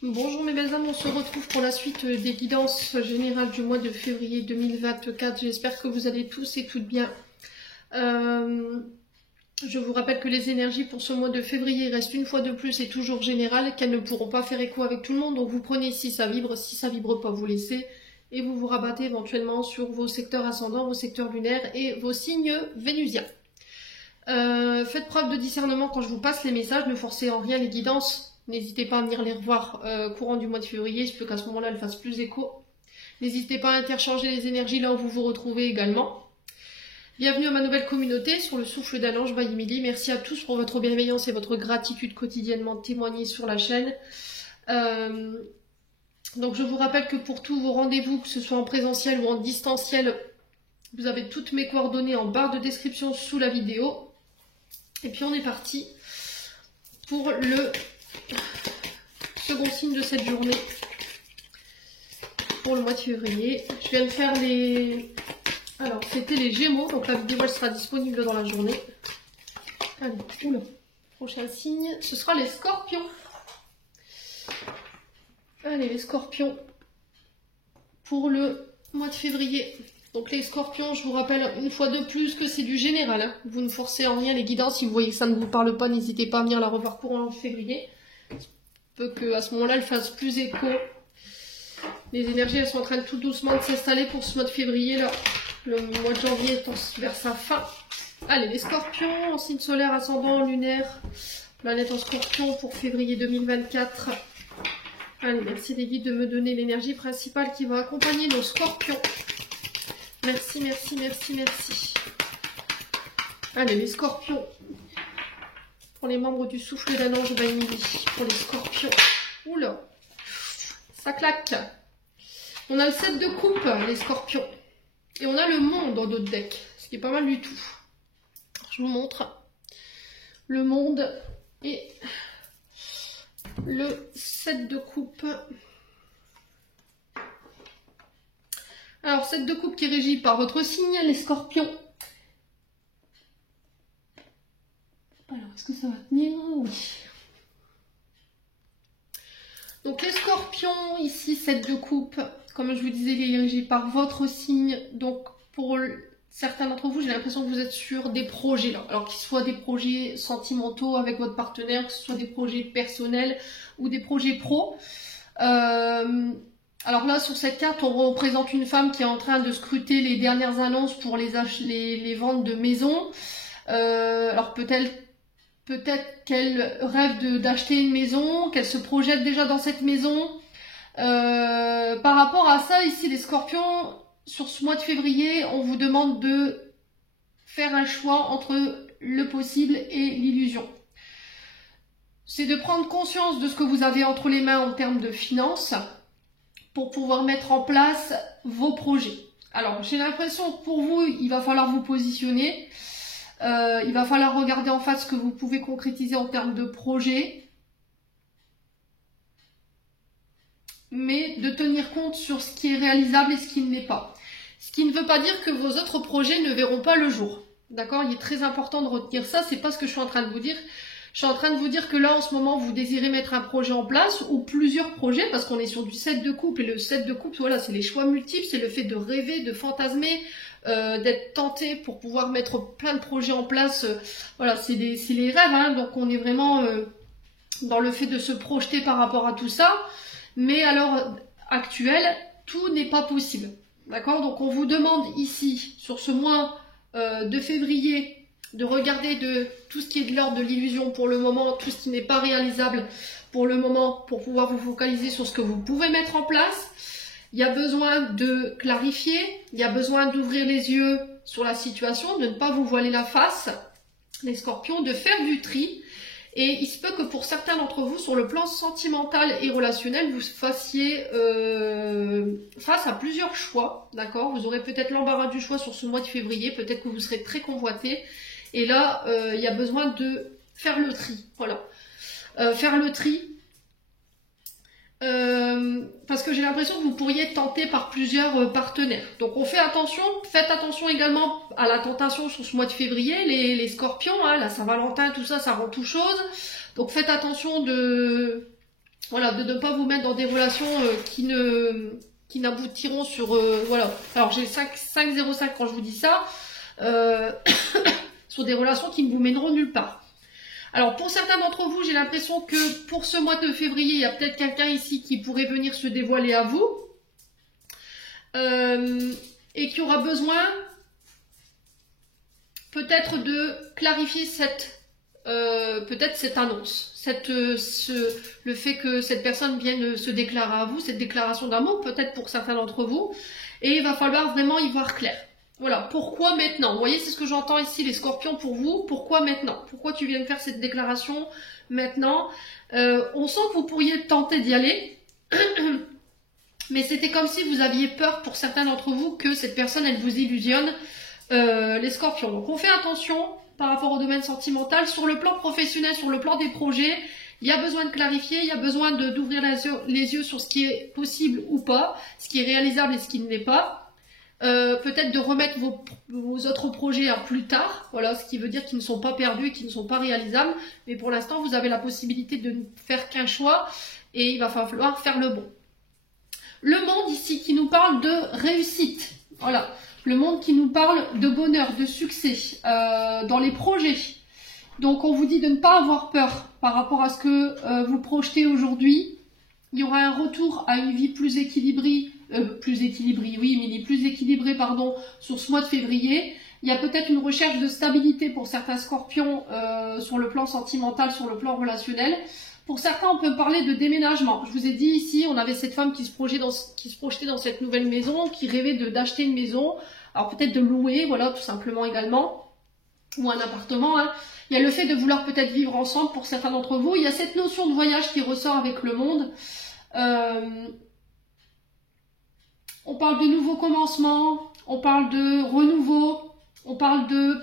Bonjour mes belles âmes, on se retrouve pour la suite des guidances générales du mois de février 2024. J'espère que vous allez tous et toutes bien. Je vous rappelle que les énergies pour ce mois de février restent une fois de plus et toujours générales, qu'elles ne pourront pas faire écho avec tout le monde. Donc vous prenez si ça vibre pas, vous laissez. Et vous vous rabattez éventuellement sur vos secteurs ascendants, vos secteurs lunaires et vos signes vénusiens. Faites preuve de discernement quand je vous passe les messages, ne forcez en rien les guidances. N'hésitez pas à venir les revoir courant du mois de février, il se peut qu'à ce moment-là, elles fassent plus écho. N'hésitez pas à interchanger les énergies là où vous vous retrouvez également. Bienvenue à ma nouvelle communauté sur le souffle d'un ange by Emily. Merci à tous pour votre bienveillance et votre gratitude quotidiennement témoignée sur la chaîne. Donc je vous rappelle que pour tous vos rendez-vous, que ce soit en présentiel ou en distanciel, vous avez toutes mes coordonnées en barre de description sous la vidéo. Et puis on est parti pour le second signe de cette journée pour le mois de février. Je viens de faire les... Alors, c'était les Gémeaux, donc la vidéo elle sera disponible dans la journée. Allez, oula. Prochain signe, ce sera les Scorpions. Allez, les Scorpions pour le mois de février. Donc les Scorpions, je vous rappelle une fois de plus que c'est du général. Hein. Vous ne forcez en rien les guidances. Si vous voyez que ça ne vous parle pas, n'hésitez pas à venir la revoir courant en février. Peut qu'à ce moment-là, elle fasse plus écho. Les énergies, elles sont en train de tout doucement de s'installer pour ce mois de février. Là. Le mois de janvier est vers sa fin. Allez, les Scorpions, en signe solaire, ascendant, lunaire. Planète en Scorpion pour février 2024. Allez, merci les guides de me donner l'énergie principale qui va accompagner nos Scorpions. Merci, merci, merci, merci. Allez, les Scorpions. Pour les membres du souffle d'un ange by Emily. Pour les Scorpions. Oula. Ça claque. On a le 7 de coupe, les Scorpions. Et on a le monde dans notre deck. Ce qui est pas mal du tout. Je vous montre. Le monde et le 7 de coupe. Alors, 7 de coupe qui est régi par votre signe, les Scorpions. Alors, est-ce que ça va tenir? Oui. Donc, les Scorpions, ici, 7 de coupe. Comme je vous disais, il est régi par votre signe. Donc, pour certains d'entre vous, j'ai l'impression que vous êtes sur des projets là. Alors, qu'ils soient des projets sentimentaux avec votre partenaire, que ce soit des projets personnels ou des projets pro. Alors là, sur cette carte, on représente une femme qui est en train de scruter les dernières annonces pour les ventes de maisons. Alors peut-être qu'elle rêve d'acheter une maison, qu'elle se projette déjà dans cette maison. Par rapport à ça, ici, les Scorpions, sur ce mois de février, on vous demande de faire un choix entre le possible et l'illusion. C'est de prendre conscience de ce que vous avez entre les mains en termes de finances, pour pouvoir mettre en place vos projets. Alors, j'ai l'impression que pour vous, il va falloir vous positionner. Il va falloir regarder en face ce que vous pouvez concrétiser en termes de projet. Mais de tenir compte sur ce qui est réalisable et ce qui ne l'est pas. Ce qui ne veut pas dire que vos autres projets ne verront pas le jour. D'accord? Il est très important de retenir ça. C'est pas ce que je suis en train de vous dire. Je suis en train de vous dire que là, en ce moment, vous désirez mettre un projet en place ou plusieurs projets parce qu'on est sur du 7 de coupe. Et le 7 de coupe, voilà, c'est les choix multiples, c'est le fait de rêver, de fantasmer, d'être tenté pour pouvoir mettre plein de projets en place. Voilà, c'est les rêves, hein, donc on est vraiment dans le fait de se projeter par rapport à tout ça. Mais à l'heure actuelle, tout n'est pas possible. D'accord? Donc on vous demande ici, sur ce mois de février, de regarder de tout ce qui est de l'ordre de l'illusion pour le moment, tout ce qui n'est pas réalisable pour le moment, pour pouvoir vous focaliser sur ce que vous pouvez mettre en place. Il y a besoin de clarifier, il y a besoin d'ouvrir les yeux sur la situation, de ne pas vous voiler la face, les Scorpions, de faire du tri. Et il se peut que pour certains d'entre vous, sur le plan sentimental et relationnel, vous fassiez face à plusieurs choix, d'accord? Vous aurez peut-être l'embarras du choix sur ce mois de février, peut-être que vous serez très convoité. Et là, il y a besoin de faire le tri, voilà. Faire le tri, parce que j'ai l'impression que vous pourriez être tenté par plusieurs partenaires. Donc on fait attention, faites attention également à la tentation sur ce mois de février, les Scorpions, hein, la Saint-Valentin, tout ça, ça rend tout chose. Donc faites attention de voilà, de ne pas vous mettre dans des relations qui n'aboutiront sur, voilà. Alors j'ai 5,05 quand je vous dis ça, sur des relations qui ne vous mèneront nulle part. Alors pour certains d'entre vous, j'ai l'impression que pour ce mois de février, il y a peut-être quelqu'un ici qui pourrait venir se dévoiler à vous, et qui aura besoin peut-être de clarifier peut-être cette annonce, le fait que cette personne vienne se déclarer à vous, cette déclaration d'amour, peut-être pour certains d'entre vous, et il va falloir vraiment y voir clair. Voilà, pourquoi maintenant? Vous voyez, c'est ce que j'entends ici, les scorpions, pour vous. Pourquoi maintenant? Pourquoi tu viens de faire cette déclaration maintenant? On sent que vous pourriez tenter d'y aller, mais c'était comme si vous aviez peur pour certains d'entre vous que cette personne, elle vous illusionne, les scorpions. Donc on fait attention par rapport au domaine sentimental. Sur le plan professionnel, sur le plan des projets, il y a besoin de clarifier, il y a besoin d'ouvrir les yeux sur ce qui est possible ou pas, ce qui est réalisable et ce qui ne l'est pas. Peut-être de remettre vos autres projets à plus tard, voilà, ce qui veut dire qu'ils ne sont pas perdus et qu'ils ne sont pas réalisables, mais pour l'instant vous avez la possibilité de ne faire qu'un choix et il va falloir faire le bon. Le monde ici qui nous parle de réussite, voilà, le monde qui nous parle de bonheur, de succès dans les projets. Donc on vous dit de ne pas avoir peur par rapport à ce que vous projetez aujourd'hui. Il y aura un retour à une vie plus équilibrée, plus équilibrée, pardon, sur ce mois de février. Il y a peut-être une recherche de stabilité pour certains scorpions sur le plan sentimental, sur le plan relationnel. Pour certains, on peut parler de déménagement. Je vous ai dit ici, on avait cette femme qui se projetait dans cette nouvelle maison, qui rêvait d'acheter une maison, alors peut-être de louer, voilà, tout simplement également, ou un appartement, hein. Il y a le fait de vouloir peut-être vivre ensemble pour certains d'entre vous. Il y a cette notion de voyage qui ressort avec le monde. On parle de nouveaux commencements, on parle de renouveau, on parle de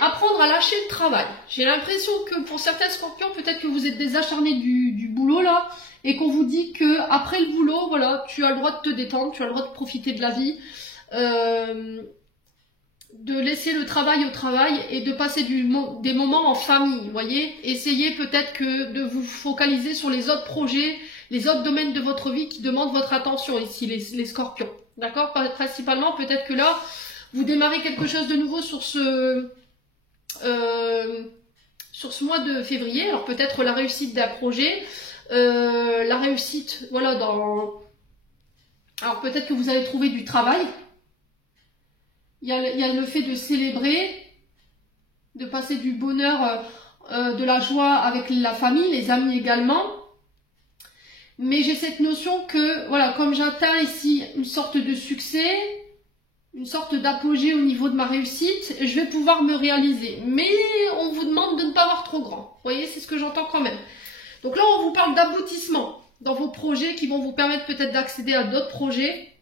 apprendre à lâcher le travail. J'ai l'impression que pour certains scorpions, peut-être que vous êtes des acharnés du boulot là, et qu'on vous dit que après le boulot, voilà, tu as le droit de te détendre, tu as le droit de profiter de la vie. De laisser le travail au travail et de passer des moments en famille, vous voyez. Essayez peut-être que de vous focaliser sur les autres projets, les autres domaines de votre vie qui demandent votre attention ici, les scorpions. D'accord? Principalement, peut-être que là, vous démarrez quelque chose de nouveau sur ce mois de février. Alors peut-être la réussite d'un projet, la réussite, voilà, alors peut-être que vous allez trouver du travail. Il y a le fait de célébrer, de passer du bonheur, de la joie avec la famille, les amis également. Mais j'ai cette notion que, voilà, comme j'atteins ici une sorte de succès, une sorte d'apogée au niveau de ma réussite, je vais pouvoir me réaliser. Mais on vous demande de ne pas avoir trop grand. Vous voyez, c'est ce que j'entends quand même. Donc là, on vous parle d'aboutissement dans vos projets qui vont vous permettre peut-être d'accéder à d'autres projets.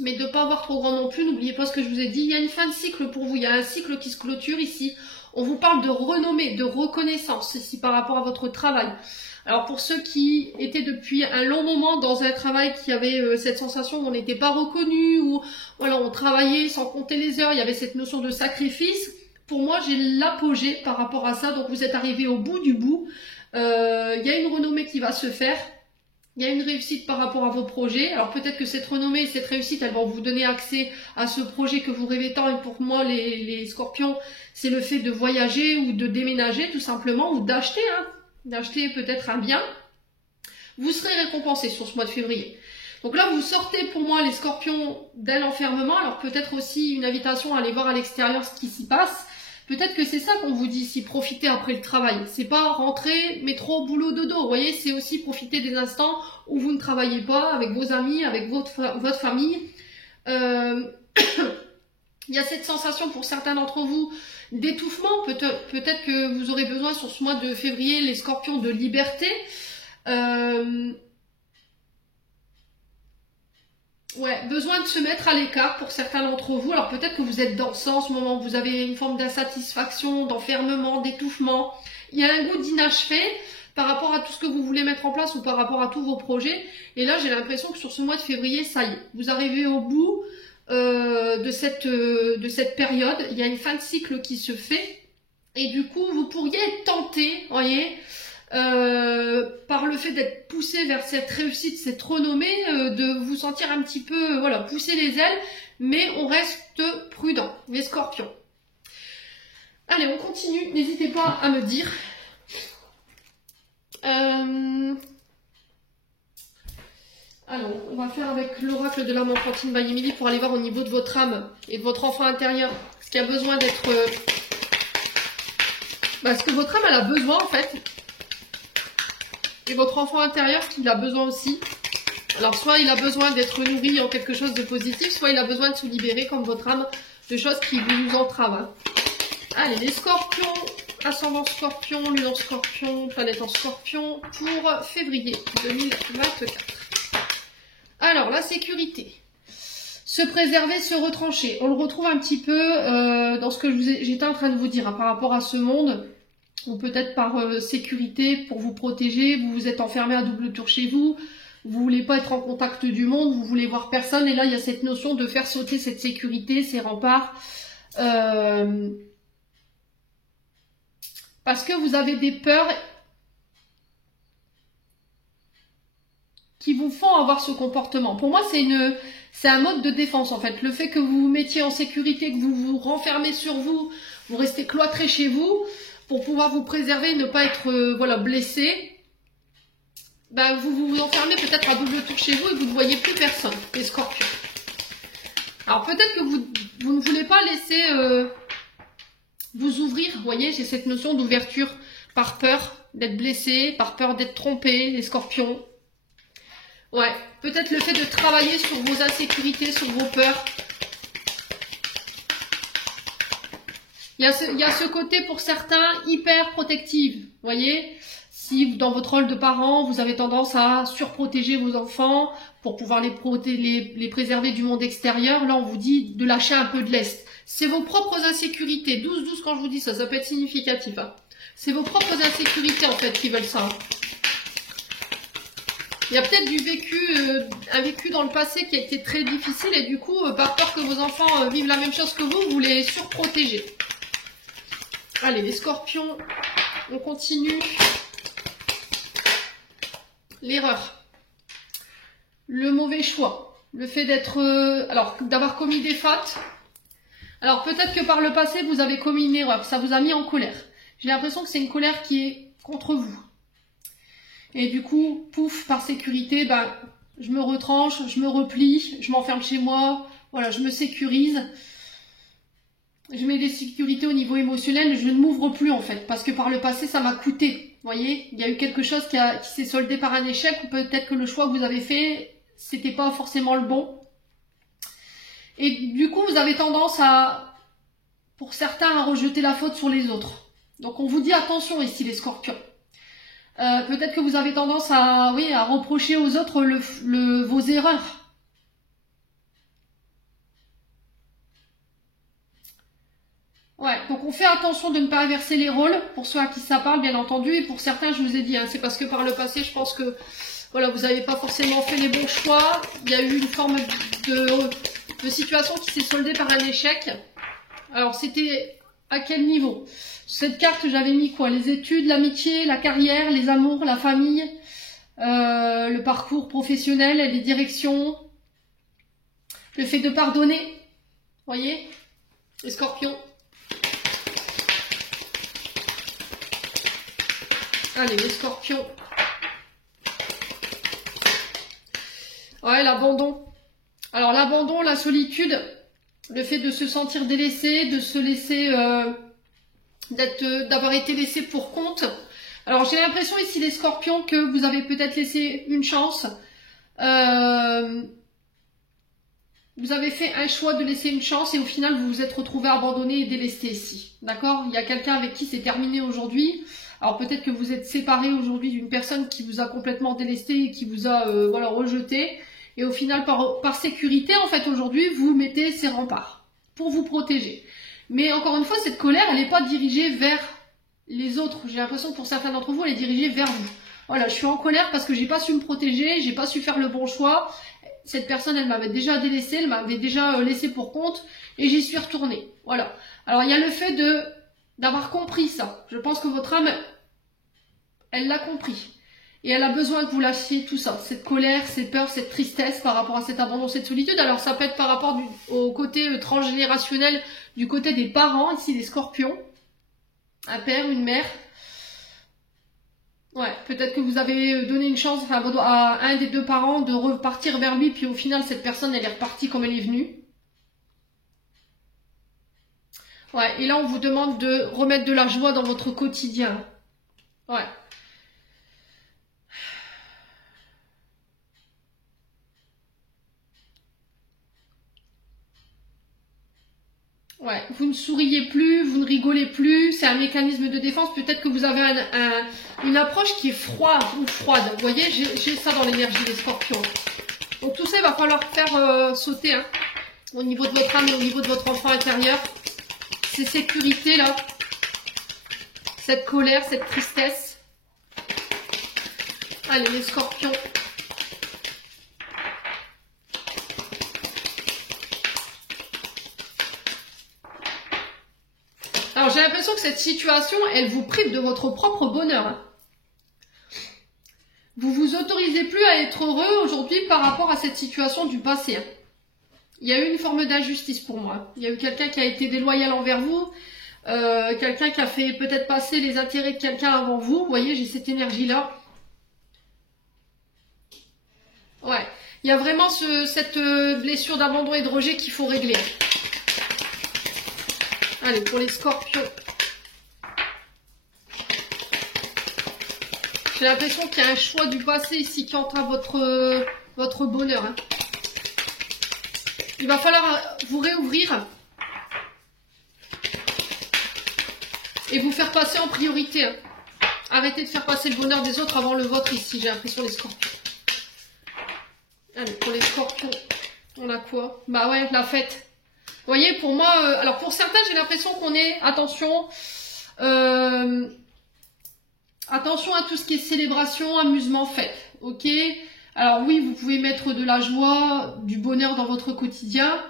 Mais de ne pas avoir trop grand non plus, n'oubliez pas ce que je vous ai dit, il y a une fin de cycle pour vous, il y a un cycle qui se clôture ici. On vous parle de renommée, de reconnaissance ici par rapport à votre travail. Alors pour ceux qui étaient depuis un long moment dans un travail qui avait cette sensation où on n'était pas reconnu, ou voilà, on travaillait sans compter les heures, il y avait cette notion de sacrifice, pour moi j'ai l'apogée par rapport à ça, donc vous êtes arrivé au bout du bout, il y a une renommée qui va se faire. Il y a une réussite par rapport à vos projets. Alors peut-être que cette renommée et cette réussite, elles vont vous donner accès à ce projet que vous rêvez tant. Et pour moi, les scorpions, c'est le fait de voyager ou de déménager tout simplement, ou d'acheter, hein, d'acheter peut-être un bien. Vous serez récompensé sur ce mois de février. Donc là, vous sortez pour moi les scorpions d'un enfermement. Alors peut-être aussi une invitation à aller voir à l'extérieur ce qui s'y passe. Peut-être que c'est ça qu'on vous dit ici, profiter après le travail. C'est pas rentrer, métro, boulot, dodo. Vous voyez, c'est aussi profiter des instants où vous ne travaillez pas, avec vos amis, avec votre famille. Il y a cette sensation pour certains d'entre vous d'étouffement. Peut-être que vous aurez besoin sur ce mois de février, les scorpions, de liberté. Ouais, besoin de se mettre à l'écart pour certains d'entre vous. Alors peut-être que vous êtes dans ça en ce moment, vous avez une forme d'insatisfaction, d'enfermement, d'étouffement. Il y a un goût d'inachevé par rapport à tout ce que vous voulez mettre en place ou par rapport à tous vos projets. Et là, j'ai l'impression que sur ce mois de février, ça y est, vous arrivez au bout de cette période. Il y a une fin de cycle qui se fait. Et du coup, vous pourriez être tenté, voyez, par le fait d'être poussé vers cette réussite, cette renommée, de vous sentir un petit peu, voilà, pousser les ailes, mais on reste prudent, les scorpions. Allez, on continue, n'hésitez pas à me dire. Alors, on va faire avec l'oracle de l'âme enfantine by Emily pour aller voir au niveau de votre âme et de votre enfant intérieur ce qui a besoin d'être... ce que votre âme elle a besoin en fait. Et votre enfant intérieur ce qu'il a besoin aussi. Alors, soit il a besoin d'être nourri en quelque chose de positif, soit il a besoin de se libérer comme votre âme de choses qui vous entravent. Hein. Allez, les scorpions, ascendant scorpion, lune en scorpion, planète en scorpion pour février 2024. Alors, la sécurité. Se préserver, se retrancher. On le retrouve un petit peu dans ce que j'étais en train de vous dire hein, par rapport à ce monde, ou peut-être par sécurité pour vous protéger. Vous vous êtes enfermé à double tour chez vous, vous voulez pas être en contact du monde, vous voulez voir personne. Et là, il y a cette notion de faire sauter cette sécurité, ces remparts. Parce que vous avez des peurs qui vous font avoir ce comportement. Pour moi, c'est un mode de défense en fait. Le fait que vous vous mettiez en sécurité, que vous vous renfermez sur vous, vous restez cloîtré chez vous pour pouvoir vous préserver, ne pas être voilà, blessé. Ben, vous vous enfermez peut-être à double tour chez vous et vous ne voyez plus personne, les scorpions. Alors peut-être que vous ne voulez pas laisser vous ouvrir, vous voyez, j'ai cette notion d'ouverture par peur d'être blessé, par peur d'être trompé, les scorpions. Ouais, peut-être le fait de travailler sur vos insécurités, sur vos peurs. Il y a ce côté pour certains hyper protectif, vous voyez. Si dans votre rôle de parent, vous avez tendance à surprotéger vos enfants pour pouvoir les préserver du monde extérieur, là on vous dit de lâcher un peu de lest. C'est vos propres insécurités. 12-12 quand je vous dis ça, ça peut être significatif. Hein. C'est vos propres insécurités en fait qui veulent ça. Hein. Il y a peut-être un vécu dans le passé qui a été très difficile et du coup, par peur que vos enfants vivent la même chose que vous les surprotégez. Allez, les scorpions, on continue. L'erreur. Le mauvais choix. Le fait d'avoir commis des fautes. Alors peut-être que par le passé, vous avez commis une erreur. Ça vous a mis en colère. J'ai l'impression que c'est une colère qui est contre vous. Et du coup, pouf, par sécurité, je me retranche, je me replie, je m'enferme chez moi, voilà, je me sécurise. Je mets des sécurités au niveau émotionnel, je ne m'ouvre plus en fait, parce que par le passé, ça m'a coûté. Vous voyez, il y a eu quelque chose qui s'est soldé par un échec, ou peut-être que le choix que vous avez fait, c'était pas forcément le bon. Et du coup, vous avez tendance pour certains, à rejeter la faute sur les autres. Donc on vous dit attention ici les scorpions. Peut-être que vous avez tendance à reprocher aux autres vos erreurs. Ouais, donc on fait attention de ne pas inverser les rôles, pour ceux à qui ça parle, bien entendu, et pour certains, je vous ai dit, hein, c'est parce que par le passé, je pense que voilà, vous n'avez pas forcément fait les bons choix, il y a eu une forme de situation qui s'est soldée par un échec. Alors, c'était à quel niveau? Cette carte, j'avais mis quoi? Les études, l'amitié, la carrière, les amours, la famille, le parcours professionnel, les directions, le fait de pardonner, voyez, les scorpions. Allez, les scorpions. Ouais, l'abandon. Alors, l'abandon, la solitude, le fait de se sentir délaissé, de se laisser, d'avoir été laissé pour compte. Alors, j'ai l'impression ici, les scorpions, que vous avez peut-être laissé une chance. Vous avez fait un choix de laisser une chance et au final, vous vous êtes retrouvé abandonné et délesté ici. D'accord? Il y a quelqu'un avec qui c'est terminé aujourd'hui. Alors peut-être que vous êtes séparé aujourd'hui d'une personne qui vous a complètement délesté et qui vous a rejeté. Et au final, par sécurité, en fait, aujourd'hui, vous mettez ces remparts pour vous protéger. Mais encore une fois, cette colère, elle n'est pas dirigée vers les autres. J'ai l'impression que pour certains d'entre vous, elle est dirigée vers vous. Voilà, je suis en colère parce que j'ai pas su me protéger, j'ai pas su faire le bon choix. Cette personne, elle m'avait déjà délaissé, elle m'avait déjà laissé pour compte et j'y suis retournée. Voilà. Alors, il y a le fait de d'avoir compris ça. Je pense que votre âme, elle l'a compris. Et elle a besoin que vous lâchiez tout ça, cette colère, ces peurs, cette tristesse par rapport à cet abandon, cette solitude. Alors ça peut être par rapport au côté transgénérationnel, du côté des parents, ici des scorpions. Un père, une mère. Ouais, peut-être que vous avez donné une chance à un des deux parents de repartir vers lui, puis au final cette personne elle est repartie comme elle est venue. Ouais, et là on vous demande de remettre de la joie dans votre quotidien. Ouais. Ouais, vous ne souriez plus, vous ne rigolez plus, c'est un mécanisme de défense. Peut-être que vous avez une approche qui est froide ou froide. Vous voyez, j'ai ça dans l'énergie des scorpions. Donc tout ça, il va falloir faire sauter hein, au niveau de votre âme et au niveau de votre enfant intérieur. Ces sécurités là, cette colère, cette tristesse. Allez, les scorpions. Alors j'ai l'impression que cette situation, elle vous prive de votre propre bonheur. Hein. Vous vous autorisez plus à être heureux aujourd'hui par rapport à cette situation du passé. Hein. Il y a eu une forme d'injustice pour moi. Il y a eu quelqu'un qui a été déloyal envers vous, quelqu'un qui a fait peut-être passer les intérêts de quelqu'un avant vous. Vous voyez, j'ai cette énergie-là. Ouais, il y a vraiment cette blessure d'abandon et de rejet qu'il faut régler. Allez, pour les scorpions. J'ai l'impression qu'il y a un choix du passé ici qui entrave votre bonheur. Hein. Il va falloir vous réouvrir et vous faire passer en priorité. Hein. Arrêtez de faire passer le bonheur des autres avant le vôtre ici, j'ai l'impression, les scorpions. Allez, pour les scorpions, on a quoi? Bah ouais, la fête. Vous voyez, pour moi, alors pour certains, j'ai l'impression qu'on est, attention, attention à tout ce qui est célébration, amusement, fête, ok? Alors oui, vous pouvez mettre de la joie, du bonheur dans votre quotidien,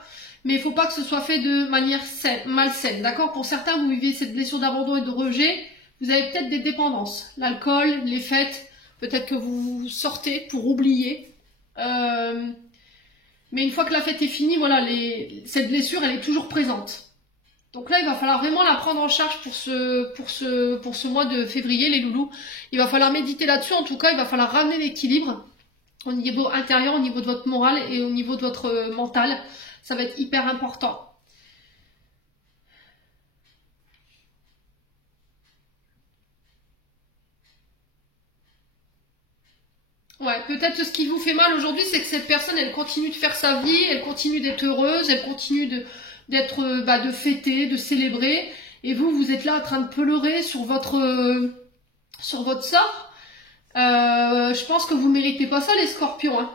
mais il ne faut pas que ce soit fait de manière malsaine, d'accord? Pour certains, vous vivez cette blessure d'abandon et de rejet, vous avez peut-être des dépendances, l'alcool, les fêtes, peut-être que vous sortez pour oublier, mais une fois que la fête est finie, voilà, cette blessure, elle est toujours présente. Donc là, il va falloir vraiment la prendre en charge pour ce mois de février, les loulous. Il va falloir méditer là-dessus. En tout cas, il va falloir ramener l'équilibre au niveau intérieur, au niveau de votre morale et au niveau de votre mental. Ça va être hyper important. Ouais, peut-être ce qui vous fait mal aujourd'hui, c'est que cette personne, elle continue de faire sa vie, elle continue d'être heureuse, elle continue de fêter, de célébrer, et vous êtes là en train de pleurer sur votre sort. Je pense que vous méritez pas ça, les scorpions. Hein.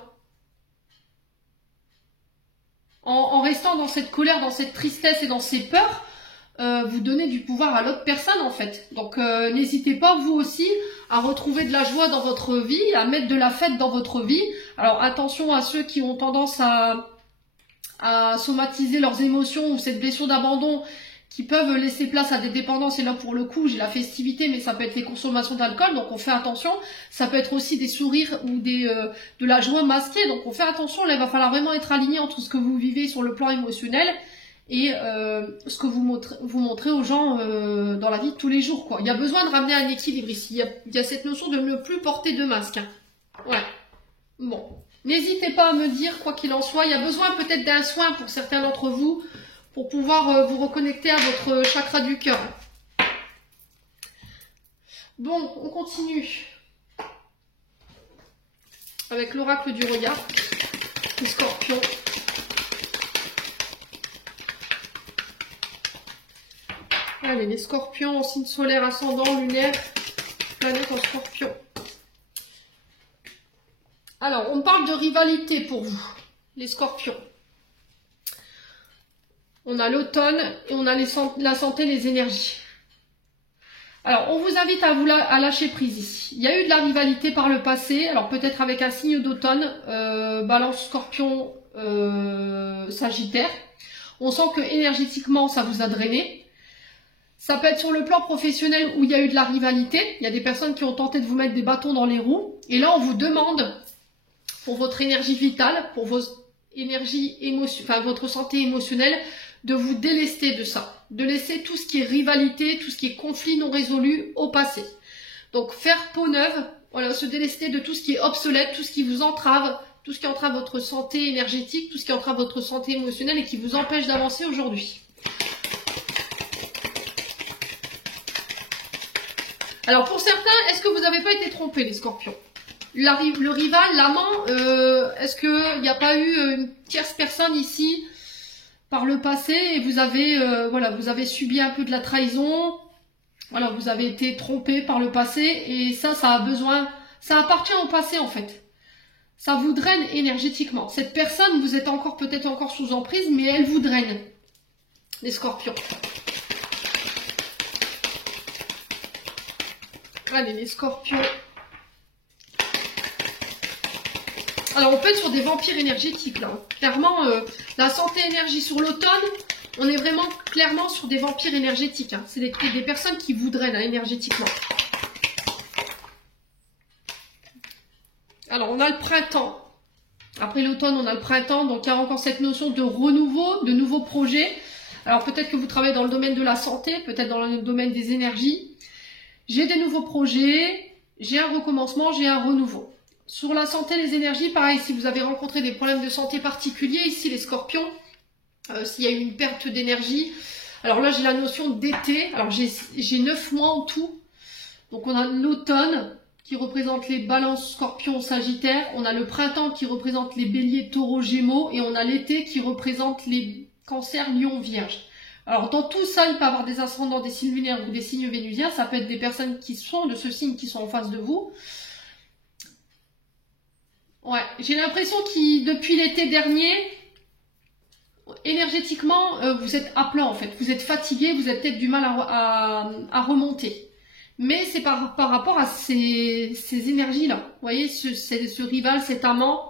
En restant dans cette colère, dans cette tristesse et dans ces peurs, vous donnez du pouvoir à l'autre personne en fait. Donc n'hésitez pas vous aussi à retrouver de la joie dans votre vie, à mettre de la fête dans votre vie. Alors attention à ceux qui ont tendance à somatiser leurs émotions ou cette blessure d'abandon qui peuvent laisser place à des dépendances. Et là pour le coup j'ai la festivité, mais ça peut être les consommations d'alcool, donc on fait attention. Ça peut être aussi des sourires ou de la joie masquée, donc on fait attention. Là il va falloir vraiment être aligné entre ce que vous vivez sur le plan émotionnel et ce que vous montrez aux gens dans la vie de tous les jours, quoi. Il y a besoin de ramener un équilibre ici. Il y a cette notion de ne plus porter de masque. Hein. Ouais. Bon. N'hésitez pas à me dire, quoi qu'il en soit, il y a besoin peut-être d'un soin pour certains d'entre vous pour pouvoir vous reconnecter à votre chakra du cœur. Bon, on continue avec l'oracle du regard, les scorpions. Allez, les scorpions en signe solaire, ascendant, lunaire, planète en scorpion. Alors, on parle de rivalité pour vous, les scorpions. On a l'automne et on a la santé, les énergies. Alors, on vous invite à lâcher prise ici. Il y a eu de la rivalité par le passé, alors peut-être avec un signe d'automne, balance, scorpion, sagittaire. On sent que énergétiquement, ça vous a drainé. Ça peut être sur le plan professionnel où il y a eu de la rivalité. Il y a des personnes qui ont tenté de vous mettre des bâtons dans les roues. Et là, on vous demande, pour votre énergie vitale, pour vos énergies enfin, votre santé émotionnelle, de vous délester de ça. De laisser tout ce qui est rivalité, tout ce qui est conflit non résolu au passé. Donc, faire peau neuve, voilà, se délester de tout ce qui est obsolète, tout ce qui vous entrave, tout ce qui entrave votre santé énergétique, tout ce qui entrave votre santé émotionnelle et qui vous empêche d'avancer aujourd'hui. Alors pour certains, est-ce que vous n'avez pas été trompés les scorpions? Le rival, l'amant, est-ce qu'il n'y a pas eu une tierce personne ici par le passé et vous avez, voilà, vous avez subi un peu de la trahison, voilà, vous avez été trompé par le passé et ça a besoin, ça appartient au passé en fait. Ça vous draine énergétiquement. Cette personne, vous êtes encore peut-être encore sous emprise, mais elle vous draine, les scorpions. Allez, les scorpions. Alors, on peut être sur des vampires énergétiques, là. Clairement, la santé énergie sur l'automne, on est vraiment clairement sur des vampires énergétiques. Hein. C'est des personnes qui vous drainent hein, énergétiquement. Alors, on a le printemps. Après l'automne, on a le printemps. Donc, il y a encore cette notion de renouveau, de nouveaux projets. Alors, peut-être que vous travaillez dans le domaine de la santé, peut-être dans le domaine des énergies. J'ai des nouveaux projets, j'ai un recommencement, j'ai un renouveau. Sur la santé, les énergies, pareil, si vous avez rencontré des problèmes de santé particuliers, ici les scorpions, s'il y a eu une perte d'énergie, alors là j'ai la notion d'été, alors j'ai 9 mois en tout, donc on a l'automne qui représente les balances, scorpions, sagittaires, on a le printemps qui représente les béliers, taureaux, gémeaux, et on a l'été qui représente les cancers, lions, vierges. Alors, dans tout ça, il peut y avoir des ascendants, des signes lunaires ou des signes vénusiens. Ça peut être des personnes qui sont de ce signe qui sont en face de vous. Ouais, j'ai l'impression que depuis l'été dernier, énergétiquement, vous êtes à plat en fait. Vous êtes fatigué, vous avez peut-être du mal à remonter. Mais c'est par rapport à ces énergies-là. Vous voyez, ce rival, cet amant.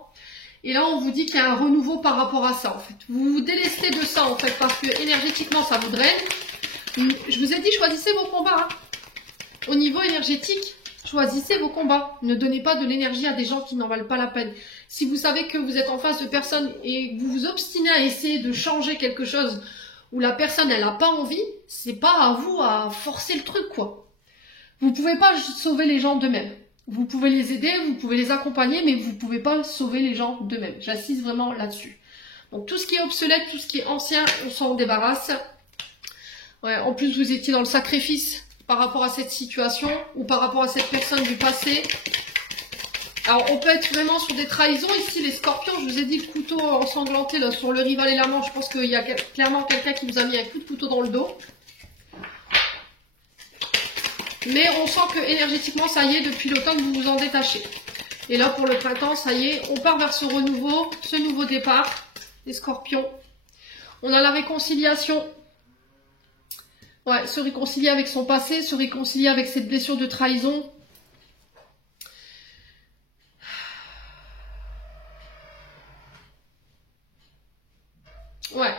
Et là, on vous dit qu'il y a un renouveau par rapport à ça, en fait. Vous vous délestez de ça, en fait, parce que énergétiquement, ça vous draine. Je vous ai dit, choisissez vos combats. Hein. Au niveau énergétique, choisissez vos combats. Ne donnez pas de l'énergie à des gens qui n'en valent pas la peine. Si vous savez que vous êtes en face de personnes et que vous vous obstinez à essayer de changer quelque chose où la personne, elle n'a pas envie, c'est pas à vous à forcer le truc, quoi. Vous pouvez pas sauver les gens d'eux-mêmes. Vous pouvez les aider, vous pouvez les accompagner, mais vous ne pouvez pas sauver les gens d'eux-mêmes. J'insiste vraiment là-dessus. Donc tout ce qui est obsolète, tout ce qui est ancien, on s'en débarrasse. Ouais, en plus, vous étiez dans le sacrifice par rapport à cette situation ou par rapport à cette personne du passé. Alors on peut être vraiment sur des trahisons. Ici, les scorpions, je vous ai dit le couteau ensanglanté là, sur le rival et l'amant. Je pense qu'il y a clairement quelqu'un qui vous a mis un coup de couteau dans le dos. Mais on sent que énergétiquement, ça y est, depuis l'automne, vous vous en détachez. Et là, pour le printemps, ça y est, on part vers ce renouveau, ce nouveau départ, les scorpions. On a la réconciliation. Ouais, se réconcilier avec son passé, se réconcilier avec cette blessure de trahison. Ouais.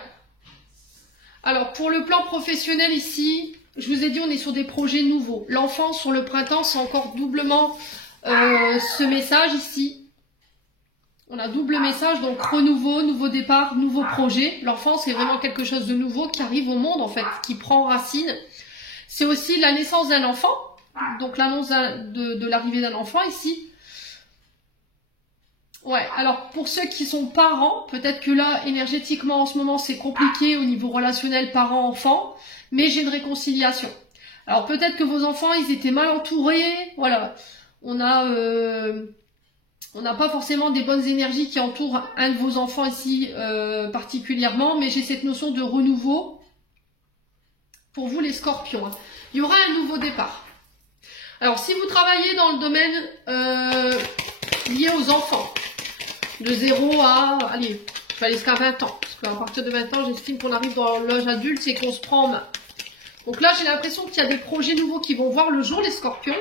Alors, pour le plan professionnel ici, je vous ai dit, on est sur des projets nouveaux. L'enfant sur le printemps, c'est encore doublement ce message ici. On a double message, donc renouveau, nouveau départ, nouveau projet. L'enfant, c'est vraiment quelque chose de nouveau qui arrive au monde, en fait, qui prend racine. C'est aussi la naissance d'un enfant, donc l'annonce de l'arrivée d'un enfant ici. Ouais, alors pour ceux qui sont parents, peut-être que là, énergétiquement, en ce moment, c'est compliqué au niveau relationnel parent-enfant, mais j'ai une réconciliation. Alors peut-être que vos enfants, ils étaient mal entourés, voilà. On n'a pas forcément des bonnes énergies qui entourent un de vos enfants ici particulièrement, mais j'ai cette notion de renouveau pour vous les scorpions. Hein. Il y aura un nouveau départ. Alors si vous travaillez dans le domaine lié aux enfants, de 0 à, allez, je vais aller jusqu'à 20 ans, parce qu'à partir de 20 ans, j'estime qu'on arrive dans l'âge adulte, c'est qu'on se prend en main. Donc là, j'ai l'impression qu'il y a des projets nouveaux qui vont voir le jour, les scorpions.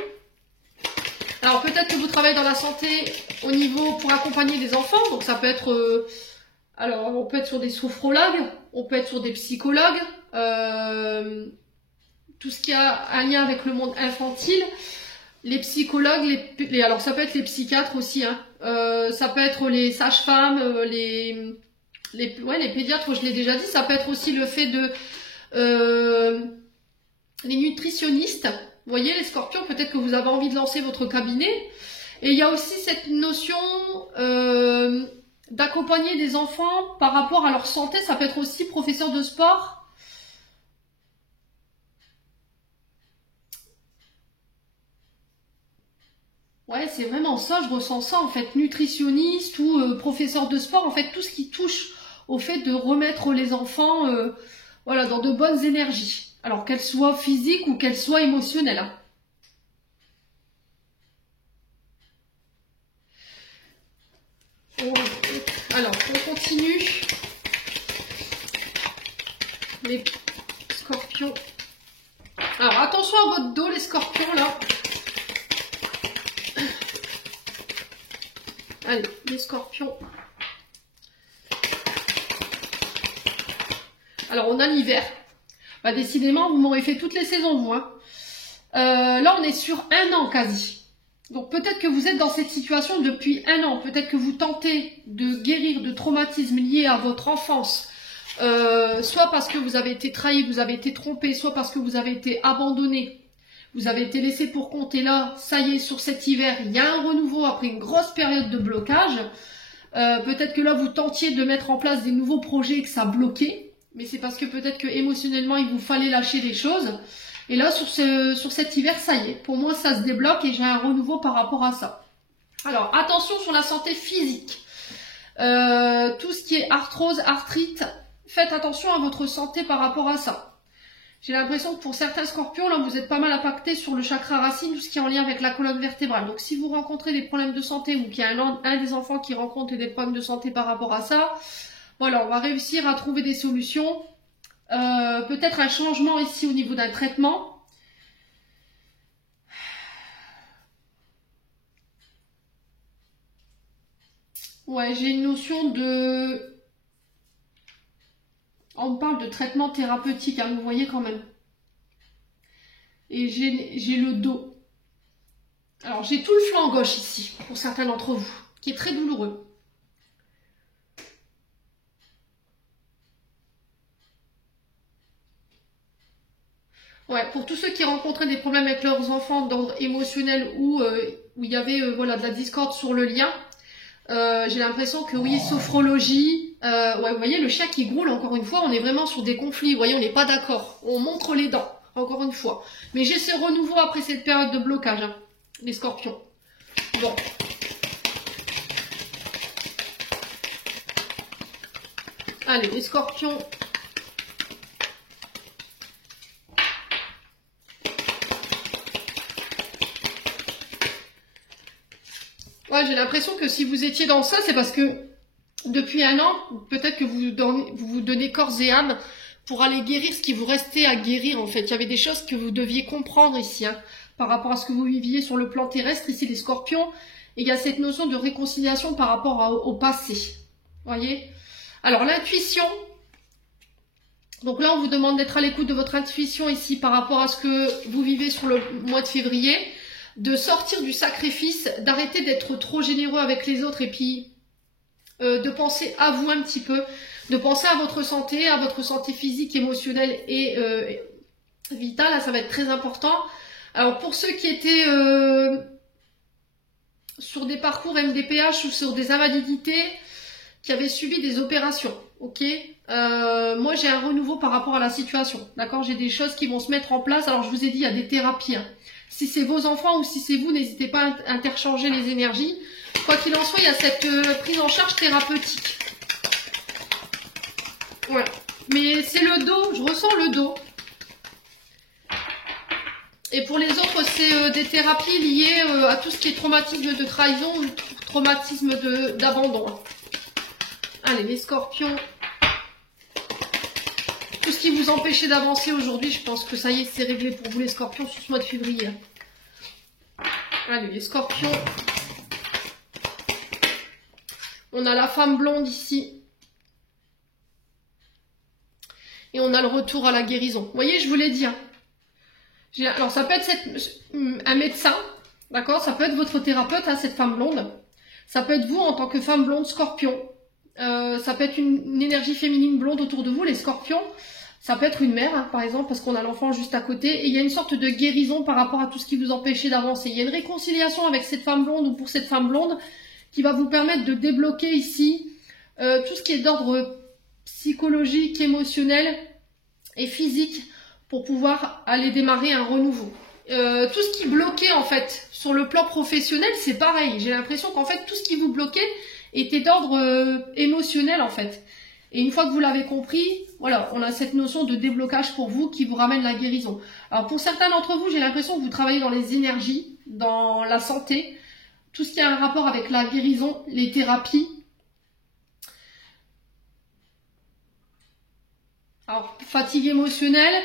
Alors peut-être que vous travaillez dans la santé au niveau pour accompagner des enfants, donc ça peut être, alors on peut être sur des sophrologues, on peut être sur des psychologues, tout ce qui a un lien avec le monde infantile, les psychologues, alors ça peut être les psychiatres aussi, hein, ça peut être les sages-femmes, les pédiatres, je l'ai déjà dit, ça peut être aussi le fait de les nutritionnistes. Vous voyez, les scorpions, peut-être que vous avez envie de lancer votre cabinet. Et il y a aussi cette notion d'accompagner des enfants par rapport à leur santé. Ça peut être aussi professeur de sport. Ouais, c'est vraiment ça, je ressens ça en fait, nutritionniste ou professeur de sport, en fait, tout ce qui touche au fait de remettre les enfants voilà, dans de bonnes énergies. Alors qu'elles soient physiques ou qu'elles soient émotionnelles, hein. Alors, on continue. Les scorpions. Alors, attention à votre dos, les scorpions, là. Allez, les scorpions. Alors, on a l'hiver. Bah, décidément, vous m'aurez fait toutes les saisons, vous, hein. Là, on est sur 1 an quasi. Donc peut-être que vous êtes dans cette situation depuis 1 an, peut-être que vous tentez de guérir de traumatismes liés à votre enfance, soit parce que vous avez été trahi, vous avez été trompé, soit parce que vous avez été abandonné, vous avez été laissé pour compte et là, ça y est, sur cet hiver, il y a un renouveau après une grosse période de blocage. Peut-être que là, vous tentiez de mettre en place des nouveaux projets et que ça bloquait, mais c'est parce que peut-être que émotionnellement, il vous fallait lâcher des choses. Et là, sur cet hiver, ça y est. Pour moi, ça se débloque et j'ai un renouveau par rapport à ça. Alors, attention sur la santé physique. Tout ce qui est arthrose, arthrite, faites attention à votre santé par rapport à ça. J'ai l'impression que pour certains scorpions, là, vous êtes pas mal impacté sur le chakra racine, tout ce qui est en lien avec la colonne vertébrale. Donc, si vous rencontrez des problèmes de santé ou qu'il y a un des enfants qui rencontre des problèmes de santé par rapport à ça, voilà, on va réussir à trouver des solutions. Peut-être un changement ici au niveau d'un traitement. Ouais, j'ai une notion de... On me parle de traitement thérapeutique, hein, vous voyez quand même. Et j'ai le dos. Alors, j'ai tout le flanc gauche ici, pour certains d'entre vous, qui est très douloureux. Ouais, pour tous ceux qui rencontraient des problèmes avec leurs enfants d'ordre émotionnel ou où il y avait voilà, de la discorde sur le lien, j'ai l'impression que oui, sophrologie, ouais, vous voyez le chien qui groule, encore une fois, on est vraiment sur des conflits, vous voyez, on n'est pas d'accord, on montre les dents, encore une fois. Mais j'ai ce renouveau après cette période de blocage, hein, les scorpions. Bon. Allez, les scorpions... Ouais, j'ai l'impression que si vous étiez dans ça, c'est parce que depuis 1 an, peut-être que vous vous donnez corps et âme pour aller guérir ce qui vous restait à guérir en fait. Il y avait des choses que vous deviez comprendre ici, hein, par rapport à ce que vous viviez sur le plan terrestre, ici les scorpions. Et il y a cette notion de réconciliation par rapport au passé. Voyez? Alors l'intuition. Donc là, on vous demande d'être à l'écoute de votre intuition ici par rapport à ce que vous vivez sur le mois de février. De sortir du sacrifice, d'arrêter d'être trop généreux avec les autres et puis de penser à vous un petit peu, de penser à votre santé physique, émotionnelle et vitale, là, ça va être très important. Alors pour ceux qui étaient sur des parcours MDPH ou sur des invalidités, qui avaient subi des opérations, ok, moi j'ai un renouveau par rapport à la situation, d'accord, j'ai des choses qui vont se mettre en place. Alors je vous ai dit, il y a des thérapies, hein. Si c'est vos enfants ou si c'est vous, n'hésitez pas à interchanger les énergies. Quoi qu'il en soit, il y a cette prise en charge thérapeutique. Voilà. Mais c'est le dos, je ressens le dos. Et pour les autres, c'est des thérapies liées à tout ce qui est traumatisme de trahison ou traumatisme d'abandon. Allez, les scorpions. Tout ce qui vous empêchait d'avancer aujourd'hui, je pense que ça y est, c'est réglé pour vous les scorpions sur ce mois de février. Allez, les scorpions. On a la femme blonde ici. Et on a le retour à la guérison. Vous voyez, je vous l'ai dit, hein. Alors ça peut être un médecin, d'accord? Ça peut être votre thérapeute, hein, cette femme blonde. Ça peut être vous en tant que femme blonde scorpion. Ça peut être une énergie féminine blonde autour de vous, les scorpions. Ça peut être une mère, hein, par exemple, parce qu'on a l'enfant juste à côté. Et il y a une sorte de guérison par rapport à tout ce qui vous empêchait d'avancer. Il y a une réconciliation avec cette femme blonde ou pour cette femme blonde qui va vous permettre de débloquer ici tout ce qui est d'ordre psychologique, émotionnel et physique pour pouvoir aller démarrer un renouveau. Tout ce qui bloquait en fait sur le plan professionnel, c'est pareil. J'ai l'impression qu'en fait tout ce qui vous bloquait était d'ordre émotionnel en fait. Et une fois que vous l'avez compris, voilà, on a cette notion de déblocage pour vous qui vous ramène la guérison. Alors pour certains d'entre vous, j'ai l'impression que vous travaillez dans les énergies, dans la santé, tout ce qui a un rapport avec la guérison, les thérapies. Alors fatigue émotionnelle,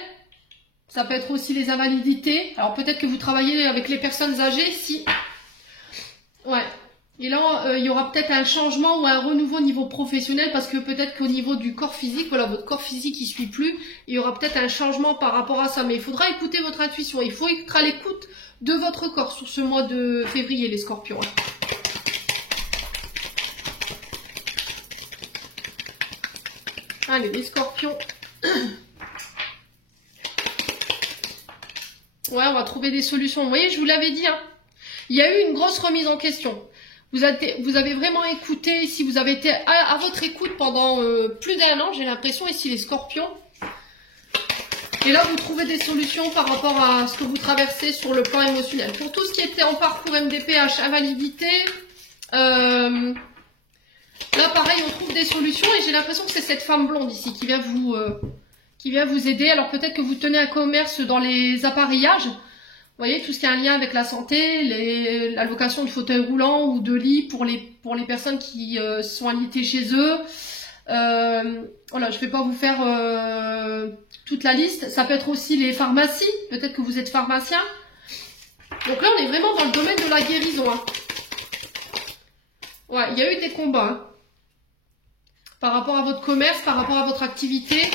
ça peut être aussi les invalidités. Alors peut-être que vous travaillez avec les personnes âgées, si... Ouais. Et là, il y aura peut-être un changement ou un renouveau au niveau professionnel parce que peut-être qu'au niveau du corps physique, voilà, votre corps physique il suit plus. Il y aura peut-être un changement par rapport à ça. Mais il faudra écouter votre intuition. Il faut être à l'écoute de votre corps sur ce mois de février, les scorpions. Allez, les scorpions. Ouais, on va trouver des solutions. Vous voyez, je vous l'avais dit, hein. Il y a eu une grosse remise en question. Vous avez vraiment écouté, si vous avez été à votre écoute pendant plus d'1 an, j'ai l'impression, ici les scorpions. Et là, vous trouvez des solutions par rapport à ce que vous traversez sur le plan émotionnel. Pour tout ce qui était en parcours MDPH, invalidité, là, pareil, on trouve des solutions et j'ai l'impression que c'est cette femme blonde ici qui vient vous aider. Alors peut-être que vous tenez un commerce dans les appareillages. Vous voyez, tout ce qui a un lien avec la santé, la location de fauteuils roulants ou de lits pour les personnes qui sont alitées chez eux. Voilà, je ne vais pas vous faire toute la liste. Ça peut être aussi les pharmacies. Peut-être que vous êtes pharmacien. Donc là, on est vraiment dans le domaine de la guérison. Hein. Ouais, il y a eu des combats. Hein. Par rapport à votre commerce, par rapport à votre activité.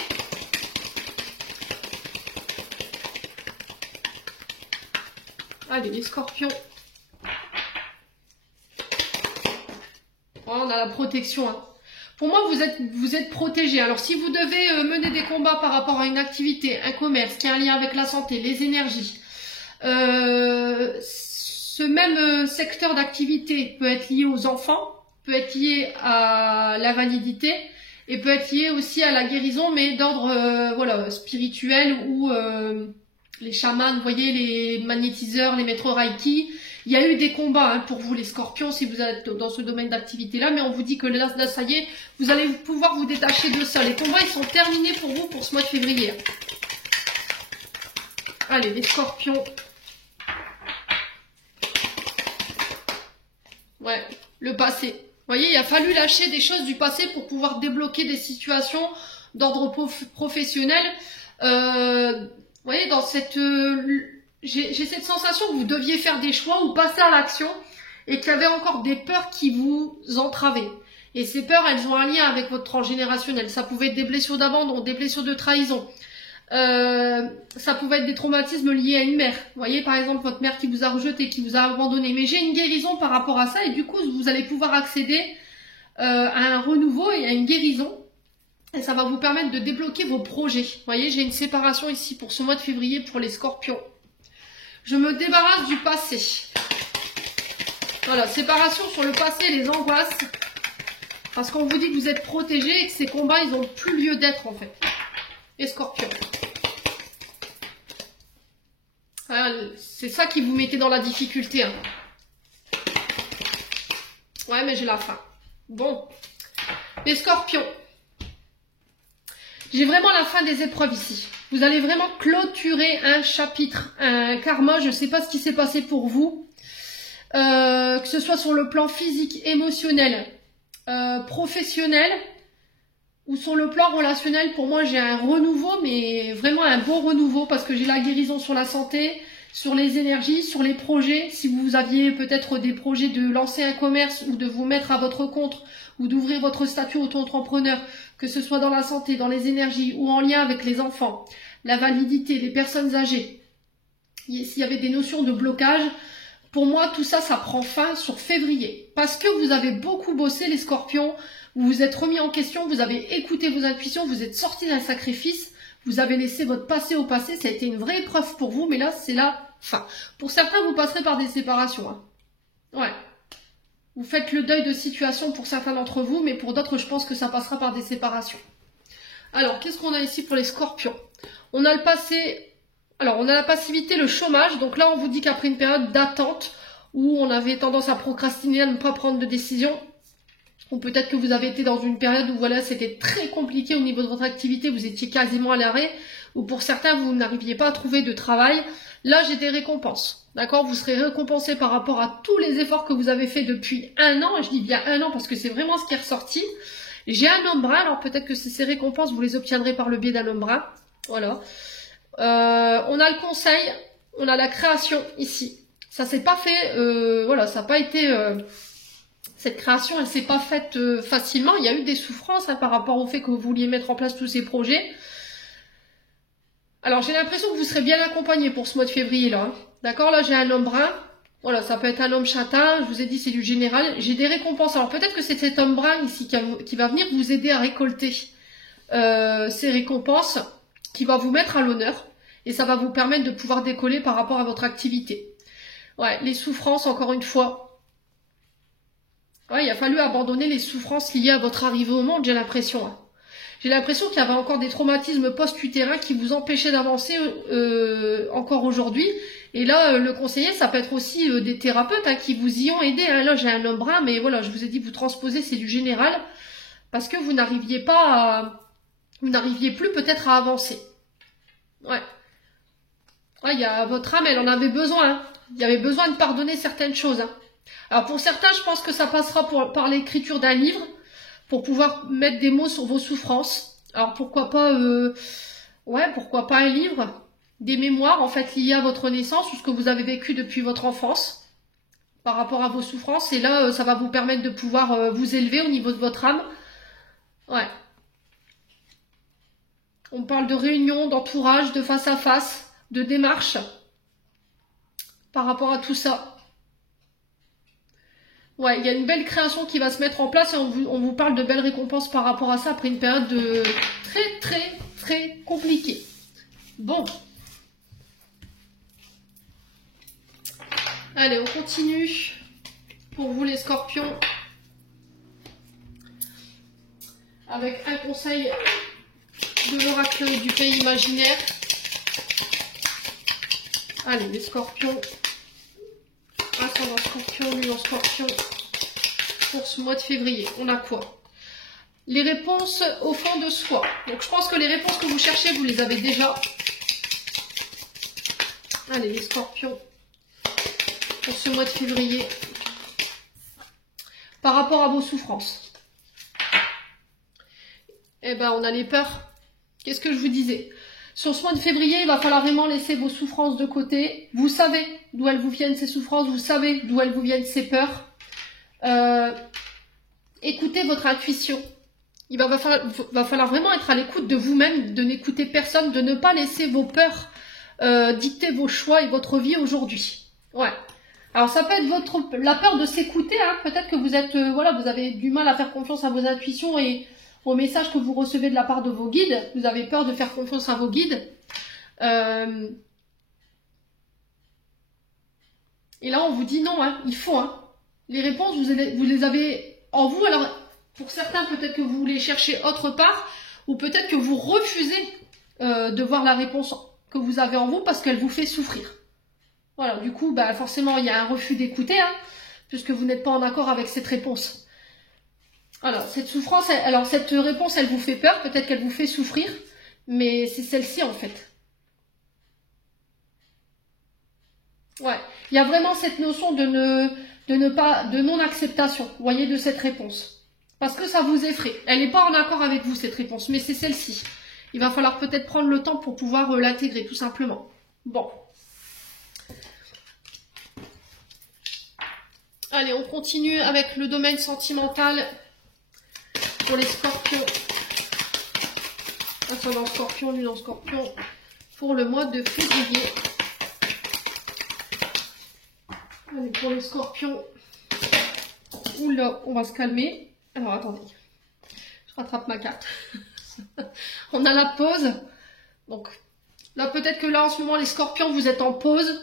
Allez, les scorpions. Oh, on a la protection. Hein. Pour moi, vous êtes protégé. Alors, si vous devez mener des combats par rapport à une activité, un commerce qui a un lien avec la santé, les énergies, ce même secteur d'activité peut être lié aux enfants, peut être lié à l'invalidité et peut être lié aussi à la guérison, mais d'ordre voilà, spirituel ou... les chamans, vous voyez, les magnétiseurs, les maîtres Reiki. Il y a eu des combats hein, pour vous, les scorpions, si vous êtes dans ce domaine d'activité-là. Mais on vous dit que là, ça y est, vous allez pouvoir vous détacher de ça. Les combats, ils sont terminés pour vous pour ce mois de février. Allez, les scorpions. Ouais, le passé. Vous voyez, il a fallu lâcher des choses du passé pour pouvoir débloquer des situations d'ordre professionnel. Vous voyez, dans cette, j'ai cette sensation que vous deviez faire des choix ou passer à l'action et qu'il y avait encore des peurs qui vous entravaient. Et ces peurs, elles ont un lien avec votre transgénérationnel. Ça pouvait être des blessures d'abandon, des blessures de trahison. Ça pouvait être des traumatismes liés à une mère. Vous voyez, par exemple, votre mère qui vous a rejeté, qui vous a abandonné. Mais j'ai une guérison par rapport à ça et du coup, vous allez pouvoir accéder à un renouveau et à une guérison. Et ça va vous permettre de débloquer vos projets. Vous voyez, j'ai une séparation ici pour ce mois de février pour les scorpions. Je me débarrasse du passé. Voilà, séparation sur le passé, les angoisses. Parce qu'on vous dit que vous êtes protégés et que ces combats, ils n'ont plus lieu d'être en fait. Les scorpions. C'est ça qui vous mettait dans la difficulté. Hein. Ouais, mais j'ai la faim. Bon. Les scorpions. J'ai vraiment la fin des épreuves ici. Vous allez vraiment clôturer un chapitre, un karma. Je ne sais pas ce qui s'est passé pour vous. Que ce soit sur le plan physique, émotionnel, professionnel ou sur le plan relationnel. Pour moi, j'ai un renouveau, mais vraiment un beau renouveau parce que j'ai la guérison sur la santé, sur les énergies, sur les projets. Si vous aviez peut-être des projets de lancer un commerce ou de vous mettre à votre compte ou d'ouvrir votre statut auto-entrepreneur, que ce soit dans la santé, dans les énergies ou en lien avec les enfants, la validité, les personnes âgées. s'il y avait des notions de blocage, pour moi, tout ça, ça prend fin sur février. Parce que vous avez beaucoup bossé, les scorpions, vous vous êtes remis en question, vous avez écouté vos intuitions, vous êtes sortis d'un sacrifice, vous avez laissé votre passé au passé, ça a été une vraie épreuve pour vous, mais là, c'est la fin. Pour certains, vous passerez par des séparations. Hein. Ouais. Vous faites le deuil de situation pour certains d'entre vous, mais pour d'autres, je pense que ça passera par des séparations. Alors, qu'est-ce qu'on a ici pour les scorpions? On a le passé... Alors, on a la passivité, le chômage. Donc là, on vous dit qu'après une période d'attente où on avait tendance à procrastiner, à ne pas prendre de décision, ou peut-être que vous avez été dans une période où voilà, c'était très compliqué au niveau de votre activité, vous étiez quasiment à l'arrêt, ou pour certains, vous n'arriviez pas à trouver de travail. Là, j'ai des récompenses. D'accord? Vous serez récompensé par rapport à tous les efforts que vous avez fait depuis 1 an. Et je dis bien 1 an parce que c'est vraiment ce qui est ressorti. J'ai un homme brun. Alors peut-être que ces récompenses, vous les obtiendrez par le biais d'un homme brun. Voilà. On a le conseil. On a la création ici. Ça s'est pas fait... voilà, ça n'a pas été... cette création, elle s'est pas faite facilement. Il y a eu des souffrances hein, par rapport au fait que vous vouliez mettre en place tous ces projets. Alors, j'ai l'impression que vous serez bien accompagné pour ce mois de février, là. Hein. D'accord? Là, j'ai un homme brun. Voilà, ça peut être un homme châtain. Je vous ai dit, c'est du général. J'ai des récompenses. Alors, peut-être que c'est cet homme brun ici qui va venir vous aider à récolter ces récompenses, qui va vous mettre à l'honneur. Et ça va vous permettre de pouvoir décoller par rapport à votre activité. Ouais, les souffrances, encore une fois. Ouais, il a fallu abandonner les souffrances liées à votre arrivée au monde, j'ai l'impression. Hein. J'ai l'impression qu'il y avait encore des traumatismes post-utérins qui vous empêchaient d'avancer encore aujourd'hui. Et là, le conseiller, ça peut être aussi des thérapeutes hein, qui vous y ont aidé. Hein. Là, j'ai un homme brun, mais voilà, je vous ai dit, vous transposez, c'est du général. Parce que vous n'arriviez pas à... Vous n'arriviez plus peut-être à avancer. Ouais. Ouais, il y a votre âme, elle en avait besoin. Hein. Il y avait besoin de pardonner certaines choses. Hein. Alors pour certains, je pense que ça passera par l'écriture d'un livre. Pour pouvoir mettre des mots sur vos souffrances. Alors pourquoi pas, pourquoi pas un livre, des mémoires en fait liées à votre naissance ou ce que vous avez vécu depuis votre enfance par rapport à vos souffrances. Et là, ça va vous permettre de pouvoir vous élever au niveau de votre âme. Ouais. On parle de réunion, d'entourage, de face à face, de démarche par rapport à tout ça. Ouais, il y a une belle création qui va se mettre en place et on vous parle de belles récompenses par rapport à ça après une période de très compliquée. Bon. Allez, on continue pour vous les scorpions avec un conseil de l'oracle du pays imaginaire. Allez, les scorpions. Ascendant scorpion, lune en scorpion, pour ce mois de février. On a quoi? Les réponses au fond de soi. Donc je pense que les réponses que vous cherchez, vous les avez déjà. Allez, les scorpions, pour ce mois de février, par rapport à vos souffrances. Eh ben, on a les peurs. Qu'est-ce que je vous disais? Sur ce mois de février, il va falloir vraiment laisser vos souffrances de côté. Vous savez d'où elles vous viennent ces souffrances, vous savez d'où elles vous viennent ces peurs. Écoutez votre intuition. Il va falloir vraiment être à l'écoute de vous-même, de n'écouter personne, de ne pas laisser vos peurs dicter vos choix et votre vie aujourd'hui. Ouais. Alors ça peut être la peur de s'écouter. Hein. Peut-être que vous êtes, vous avez du mal à faire confiance à vos intuitions et aux messages que vous recevez de la part de vos guides. Vous avez peur de faire confiance à vos guides. Et là, on vous dit non, hein, il faut. Hein. Les réponses, vous les avez en vous. Alors, pour certains, peut-être que vous les cherchez autre part, ou peut-être que vous refusez de voir la réponse que vous avez en vous parce qu'elle vous fait souffrir. Voilà, du coup, bah, forcément, il y a un refus d'écouter, hein, puisque vous n'êtes pas en accord avec cette réponse. Alors, cette souffrance, cette réponse, elle vous fait peur, peut-être qu'elle vous fait souffrir, mais c'est celle-ci, en fait. Ouais, il y a vraiment cette notion de non-acceptation, vous voyez, de cette réponse. Parce que ça vous effraie. Elle n'est pas en accord avec vous, cette réponse, mais c'est celle-ci. Il va falloir peut-être prendre le temps pour pouvoir l'intégrer, tout simplement. Bon. Allez, on continue avec le domaine sentimental pour les scorpions. Ascendant scorpion, lune en scorpion, pour le mois de février. Allez, pour les scorpions. Oula, on va se calmer. Alors, attendez. Je rattrape ma carte. On a la pause. Donc, là, peut-être que là, en ce moment, les scorpions, vous êtes en pause.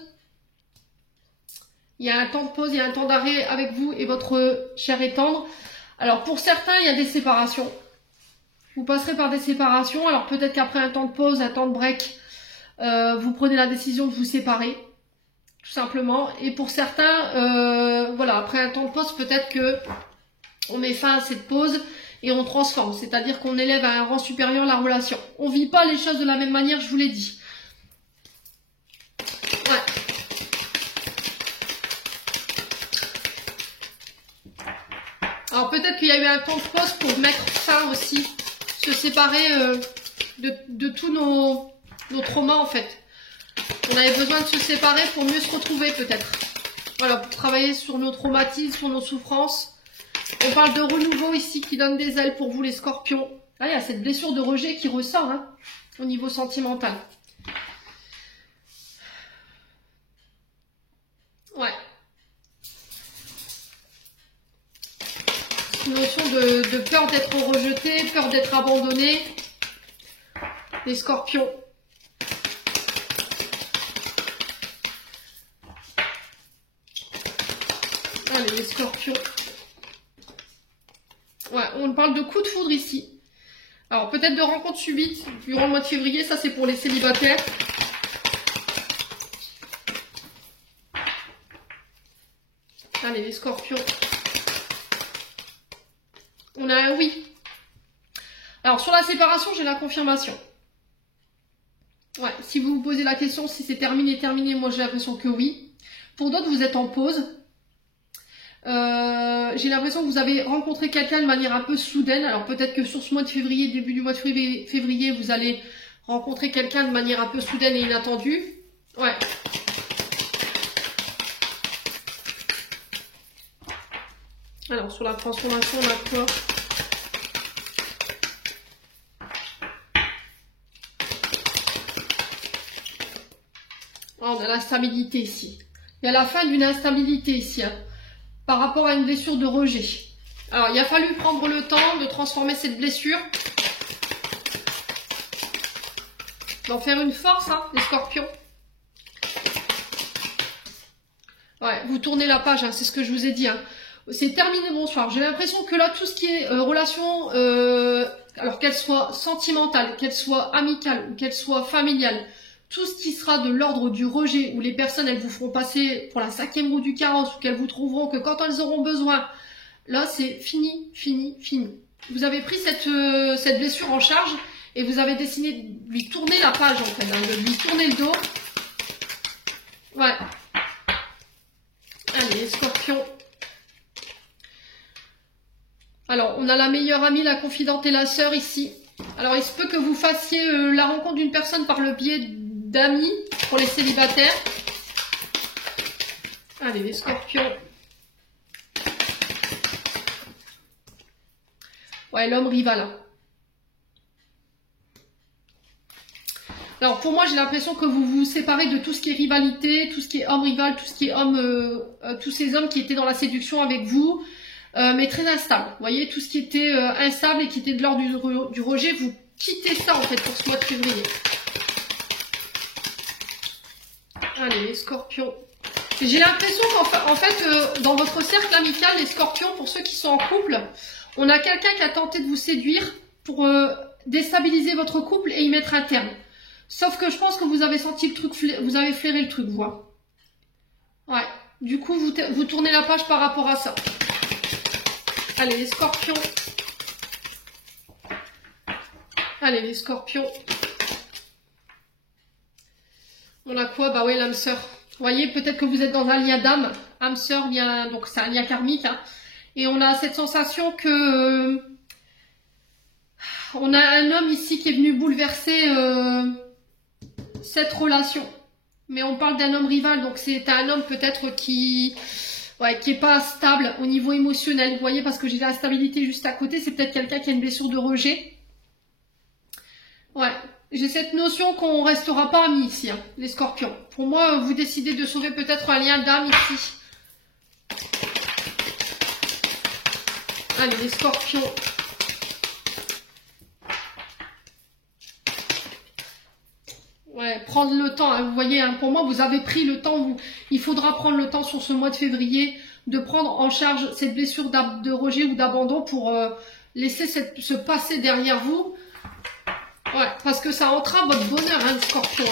Il y a un temps de pause, il y a un temps d'arrêt avec vous et votre cher et tendre. Alors, pour certains, il y a des séparations. Vous passerez par des séparations. Alors, peut-être qu'après un temps de pause, un temps de break, vous prenez la décision de vous séparer. Tout simplement. Et pour certains, voilà, après un temps de pause, peut-être que on met fin à cette pause et on transforme. C'est-à-dire qu'on élève à un rang supérieur la relation. On vit pas les choses de la même manière, je vous l'ai dit. Ouais. Alors peut-être qu'il y a eu un temps de pause pour mettre fin aussi, se séparer de tous nos traumas en fait. On avait besoin de se séparer pour mieux se retrouver peut-être. Voilà, pour travailler sur nos traumatismes, sur nos souffrances. On parle de renouveau ici qui donne des ailes pour vous les scorpions. Là, il y a cette blessure de rejet qui ressort hein, au niveau sentimental. Ouais. Une notion de peur d'être rejeté, peur d'être abandonné. Les scorpions. Allez, les scorpions. Ouais, on parle de coup de foudre ici. Alors, peut-être de rencontres subites durant le mois de février. Ça, c'est pour les célibataires. Allez, les scorpions. On a un oui. Alors, sur la séparation, j'ai la confirmation. Ouais, si vous vous posez la question si c'est terminé, moi j'ai l'impression que oui. Pour d'autres, vous êtes en pause. J'ai l'impression que vous avez rencontré quelqu'un de manière un peu soudaine. Alors peut-être que sur ce mois de février, début du mois de février, vous allez rencontrer quelqu'un de manière un peu soudaine et inattendue. Ouais. Alors sur la transformation, on a quoi? Oh, on a la stabilité ici. Il y a la fin d'une instabilité ici. Hein, par rapport à une blessure de rejet. Alors, il a fallu prendre le temps de transformer cette blessure. D'en faire une force, hein, les scorpions. Ouais, vous tournez la page, hein, c'est ce que je vous ai dit. Hein. C'est terminé, bonsoir. J'ai l'impression que là, tout ce qui est relation, alors qu'elle soit sentimentale, qu'elle soit amicale ou qu'elle soit familiale, tout ce qui sera de l'ordre du rejet, où les personnes, elles vous feront passer pour la 5e roue du carrosse, ou qu'elles vous trouveront que quand elles auront besoin, là, c'est fini, fini, fini. Vous avez pris cette blessure en charge et vous avez décidé de lui tourner la page, en fait, hein, de lui tourner le dos. Ouais. Allez, scorpion. Alors, on a la meilleure amie, la confidente et la sœur ici. Alors, il se peut que vous fassiez la rencontre d'une personne par le biais d'amis pour les célibataires. Allez, les scorpions. Ouais, l'homme rival. Hein. Alors, pour moi, j'ai l'impression que vous vous séparez de tout ce qui est rivalité, tout ce qui est homme rival, tout ce qui est homme, tous ces hommes qui étaient dans la séduction avec vous, mais très instables. Vous voyez, tout ce qui était instable et qui était de l'ordre du rejet, vous quittez ça, en fait, pour ce mois de février. Allez, les scorpions. J'ai l'impression qu'en fait, dans votre cercle amical, les scorpions, pour ceux qui sont en couple, on a quelqu'un qui a tenté de vous séduire pour déstabiliser votre couple et y mettre un terme. Sauf que je pense que vous avez senti le truc, vous avez flairé le truc, vous. Ouais. Du coup, vous tournez la page par rapport à ça. Allez, les scorpions. Allez, les scorpions. On a quoi? Bah oui, l'âme sœur. Vous voyez, peut-être que vous êtes dans un lien d'âme. Âme sœur, lien, donc c'est un lien karmique. Hein. Et on a cette sensation que... on a un homme ici qui est venu bouleverser cette relation. Mais on parle d'un homme rival, donc c'est un homme peut-être qui est pas stable au niveau émotionnel. Vous voyez, parce que j'ai l'instabilité juste à côté, c'est peut-être quelqu'un qui a une blessure de rejet. Ouais. J'ai cette notion qu'on restera pas amis ici, hein, les scorpions. Pour moi, vous décidez de sauver peut-être un lien d'âme ici. Allez, les scorpions. Ouais, prendre le temps, hein, vous voyez, hein, pour moi, vous avez pris le temps, il faudra prendre le temps sur ce mois de février de prendre en charge cette blessure de rejet ou d'abandon pour laisser se passer derrière vous. Ouais, parce que ça entrave votre bonheur, hein, le scorpion.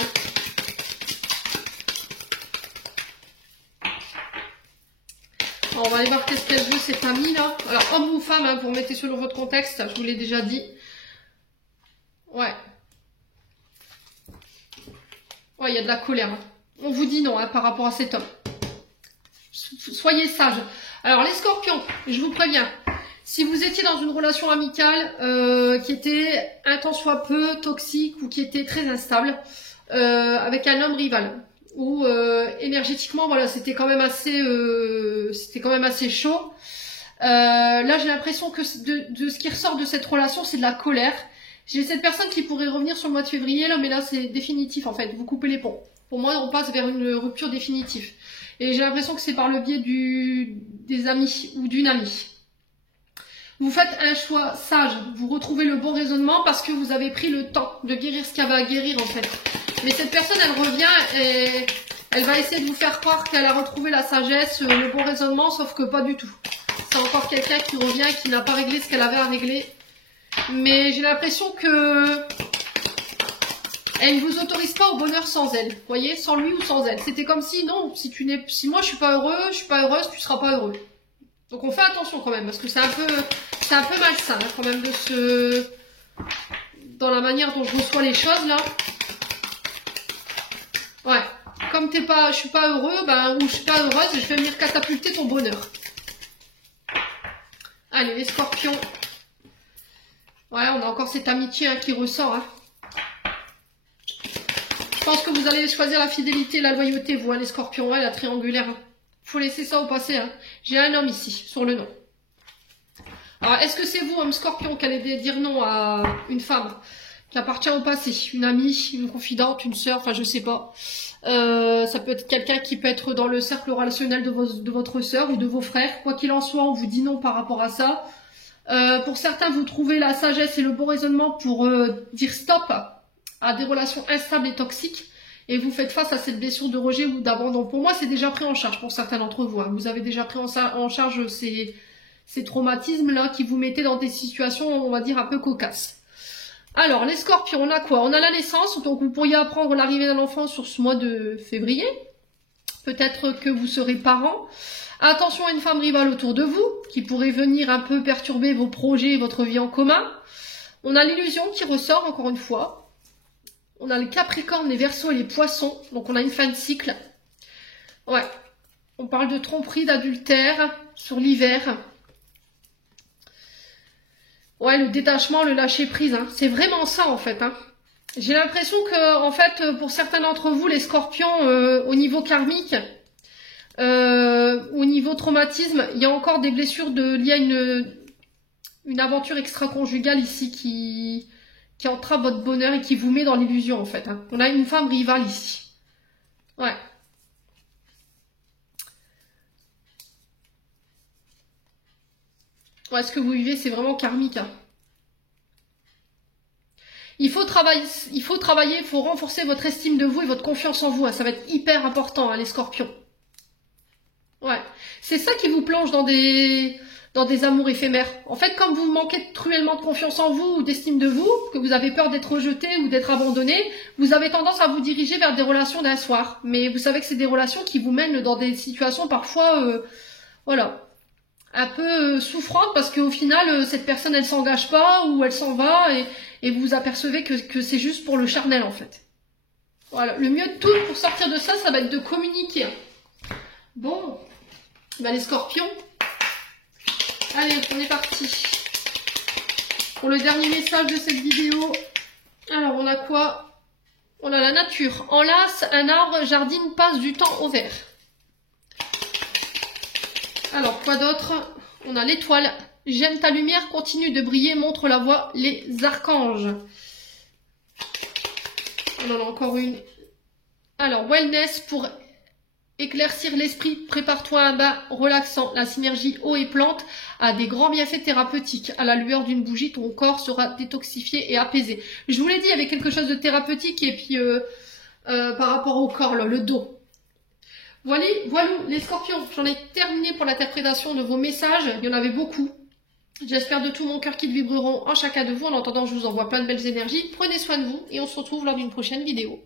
Alors, on va aller voir qu'est-ce qu'elle veut, cette amie là. Alors, homme ou femme, hein, vous remettez selon votre contexte, je vous l'ai déjà dit. Ouais. Ouais, il y a de la colère. Hein. On vous dit non, hein, par rapport à cet homme. Soyez sages. Alors, les scorpions, je vous préviens. Si vous étiez dans une relation amicale qui était un tant soit peu toxique ou qui était très instable, avec un homme rival, ou énergétiquement, voilà, c'était quand même assez chaud. Là, j'ai l'impression que de ce qui ressort de cette relation, c'est de la colère. J'ai cette personne qui pourrait revenir sur le mois de février, là, mais là, c'est définitif, en fait. Vous coupez les ponts. Pour moi, on passe vers une rupture définitive. Et j'ai l'impression que c'est par le biais des amis ou d'une amie. Vous faites un choix sage. Vous retrouvez le bon raisonnement parce que vous avez pris le temps de guérir ce qu'il y avait à guérir, en fait. Mais cette personne, elle revient et elle va essayer de vous faire croire qu'elle a retrouvé la sagesse, le bon raisonnement, sauf que pas du tout. C'est encore quelqu'un qui revient et qui n'a pas réglé ce qu'elle avait à régler. Mais j'ai l'impression que elle ne vous autorise pas au bonheur sans elle. Vous voyez, sans lui ou sans elle. C'était comme si, non, si moi je suis pas heureux, je suis pas heureuse, tu seras pas heureux. Donc on fait attention quand même, parce que c'est un peu malsain, hein, quand même, dans la manière dont je reçois les choses, là. Ouais. Comme je suis pas heureux, ben, ou je suis pas heureuse, je vais venir catapulter ton bonheur. Allez, les scorpions. Ouais, on a encore cette amitié, hein, qui ressort, hein. Je pense que vous allez choisir la fidélité et la loyauté, vous, hein, les scorpions, ouais, la triangulaire. Hein. Faut laisser ça au passé, hein. J'ai un homme ici, sur le nom. Alors, est-ce que c'est vous, homme scorpion, qui allez dire non à une femme qui appartient au passé? Une amie, une confidente, une sœur, enfin, je sais pas. Ça peut être quelqu'un qui peut être dans le cercle relationnel de votre sœur ou de vos frères. Quoi qu'il en soit, on vous dit non par rapport à ça. Pour certains, vous trouvez la sagesse et le bon raisonnement pour dire stop à des relations instables et toxiques. Et vous faites face à cette blessure de rejet ou d'abandon. Pour moi, c'est déjà pris en charge pour certains d'entre vous. Hein. Vous avez déjà pris en charge ces traumatismes-là qui vous mettaient dans des situations, on va dire, un peu cocasses. Alors, les scorpions, on a quoi? On a la naissance, donc vous pourriez apprendre l'arrivée d'un enfant sur ce mois de février. Peut-être que vous serez parent. Attention à une femme rivale autour de vous, qui pourrait venir un peu perturber vos projets et votre vie en commun. On a l'illusion qui ressort, encore une fois. On a le Capricorne, les Verseaux et les Poissons. Donc on a une fin de cycle. Ouais. On parle de tromperie, d'adultère sur l'hiver. Ouais, le détachement, le lâcher prise. Hein. C'est vraiment ça en fait. Hein. J'ai l'impression que, en fait, pour certains d'entre vous, les scorpions, au niveau karmique, au niveau traumatisme, il y a encore des blessures liées à une aventure extra-conjugale ici qui entrave votre bonheur et qui vous met dans l'illusion en fait. Hein. On a une femme rivale ici. Ouais. Ouais, ce que vous vivez, c'est vraiment karmique. Hein. Il faut travailler, il faut renforcer votre estime de vous et votre confiance en vous. Hein. Ça va être hyper important, hein, les scorpions. Ouais. C'est ça qui vous plonge dans des amours éphémères. En fait, comme vous manquez cruellement de confiance en vous ou d'estime de vous, que vous avez peur d'être rejeté ou d'être abandonné, vous avez tendance à vous diriger vers des relations d'un soir. Mais vous savez que c'est des relations qui vous mènent dans des situations parfois, voilà, un peu souffrantes parce qu'au final, cette personne, elle s'engage pas ou elle s'en va et vous vous apercevez que c'est juste pour le charnel, en fait. Voilà. Le mieux de tout pour sortir de ça, ça va être de communiquer. Bon, ben les scorpions. Allez, on est parti. Pour le dernier message de cette vidéo. Alors, on a quoi? On a la nature. Enlace un arbre, jardine, passe du temps au vert. Alors, quoi d'autre? On a l'étoile. J'aime ta lumière, continue de briller, montre la voie, les archanges. On en a encore une. Alors, wellness pour Éclaircir l'esprit, prépare-toi à un bain relaxant. La synergie eau et plante a des grands bienfaits thérapeutiques. À la lueur d'une bougie, ton corps sera détoxifié et apaisé. Je vous l'ai dit, avec quelque chose de thérapeutique et puis par rapport au corps, le dos. Voilà les scorpions, j'en ai terminé pour l'interprétation de vos messages. Il y en avait beaucoup. J'espère de tout mon cœur qu'ils vibreront en chacun de vous. En attendant, je vous envoie plein de belles énergies. Prenez soin de vous et on se retrouve lors d'une prochaine vidéo.